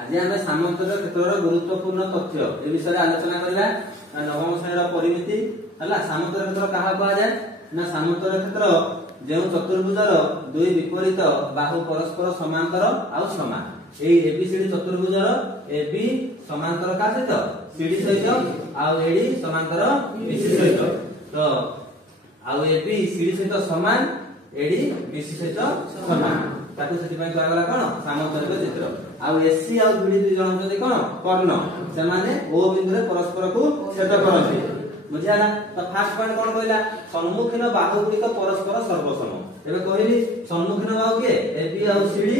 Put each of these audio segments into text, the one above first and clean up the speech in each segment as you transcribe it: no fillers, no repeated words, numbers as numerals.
आज आम सामंतर क्षेत्र गुरुत्वपूर्ण तथ्य ए विषय आलोचना करबा। नवम श्रेणी परिमिति है। सामंतर क्षेत्र क्या कहुए ना सामंतर क्षेत्र जो चतुर्भुजर दुई विपरीत बाहु परस्पर समांतर आउ समान एबीसीडी चतुर्भुजर এবি समांतर का सहित सीडी सहित आउ एडी समांतर बीसी सहित तो आउ এবি सीडी सहित समान एडी बीसी सहित समान ताकू सेति पय करागला कोन सामंतरिक चित्र आउ एसी आउ बीडी दुई जण जदी कोन कर्ण से माने ओ बिंदु रे परस्पर को छेद करथि बुझियाला। तो फर्स्ट पॉइंट कोन कहला सम्मुखीन बाहु गुडी परस्पर सर्वसम एबे कहली सम्मुखीन बाहु के এবি आउ सीडी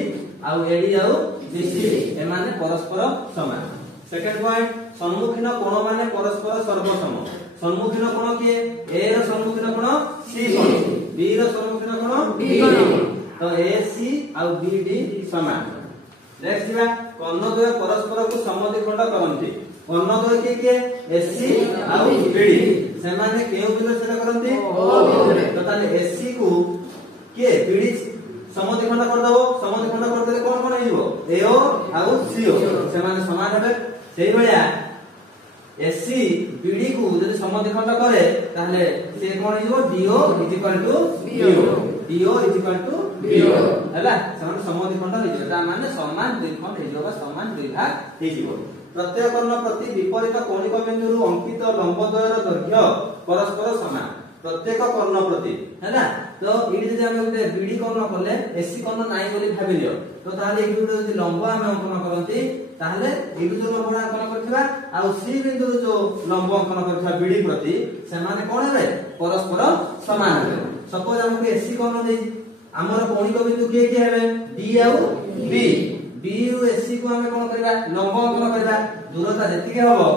आउ एडी आउ बीसी ए माने परस्पर समान। सेकंड पॉइंट सम्मुखीन कोण माने परस्पर सर्वसम सम्मुखीन कोण के ए रो सम्मुखीन कोण सी कोण बी रो सम्मुखीन कोण बी कोण तो एसी आउ बीडी समान। नेक्स्ट दिबा कर्णद्वय परस्पर को समद्विखंड करंती कर्णद्वय के एसी आउ बीडी से माने केउ बिंदु छेद करंती ओ बिंदु तो ताले एसी को के बीडी समद्विखंड कर दबो समद्विखंड कर देले कोन कोन हिबो एओ आउ सीओ से माने समान हेबे। सेही भलिया एसी बीडी को जदि समद्विखंड करे ताले से कोन हिबो डीओ बीओ डीओ बीओ हैला समान समद्विखंड हिजो ता माने समान द्विखंड हिजो बा समान दुई भाग हिजो। प्रत्येक कर्ण प्रति विपरीत कोणिक बिंदुरु अंकित लंबद्वयर दैर्घ्य परस्पर समान प्रत्येक कर्ण प्रति हैला। तो इडी जदि हम गुटे बीडी कर्ण करले एसी कर्ण नाही बोली भाबि लियो तो ताले इडी गुटे जदि लंब हम अंकन करंती ताले इडी जो लंब अंकन करथिबा आ सी बिंदु जो लंब अंकन करथिबा बीडी प्रति से माने कोन हेबे परस्पर समान हेबे। सपोज हमके एसी कर्ण देई हमर कोणिक बिंदु के हेबे डी आउ बी बी रु एसी को हम कोन करबा लंब अंकन करबा दूरता जति के हबो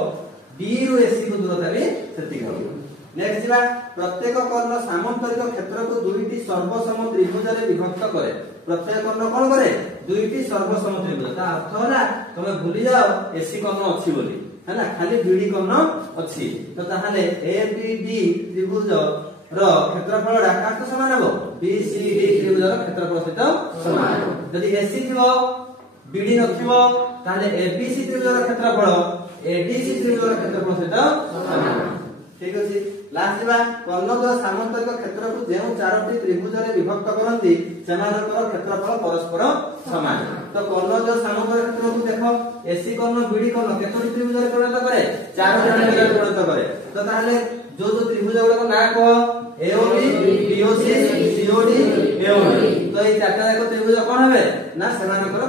डी रु एसी को दूरता भी सेति के हबो। नेक्स्ट बा प्रत्येक कर्ण सामंतरिक क्षेत्र को दुईटी सर्वसम त्रिभुज रे विभक्त करे प्रत्येक कर्ण कोन करे दुईटी सर्वसम त्रिभुज ता अर्थ होला तमे भूली जाओ एसी कर्ण अछि बोली हैला खाली बीडी कर्ण अछि तो ताहाले ए बी डी त्रिभुज रो क्षेत्रफल काट समान हबो बी सी डी त्रिभुज रो क्षेत्रफल सहित समान यदि एसी थिबो बीडी नथिबो ताहाले एबीसी त्रिभुज रो क्षेत्रफल एडीसी त्रिभुज रो क्षेत्रफल सहित समान। ठीक अछि। लास्ट बा कर्णद्वय सामंतरिक क्षेत्र को जेउ चारोटी त्रिभुज रे विभक्त करंती सेमानकर क्षेत्रफल परस्पर समान। तो कर्णद्वय सामंतरिक क्षेत्र को देखो एसी कर्ण बीडी कर्ण केतोटी त्रिभुज रे परिणत करे चार जण रे परिणत करे तो ताहले जो त्रिभुज गुडा ना कह एओबी बीओसी सीओडी एओडी तो ए चारटा जाक त्रिभुज कोन हेबे ना सेमानकर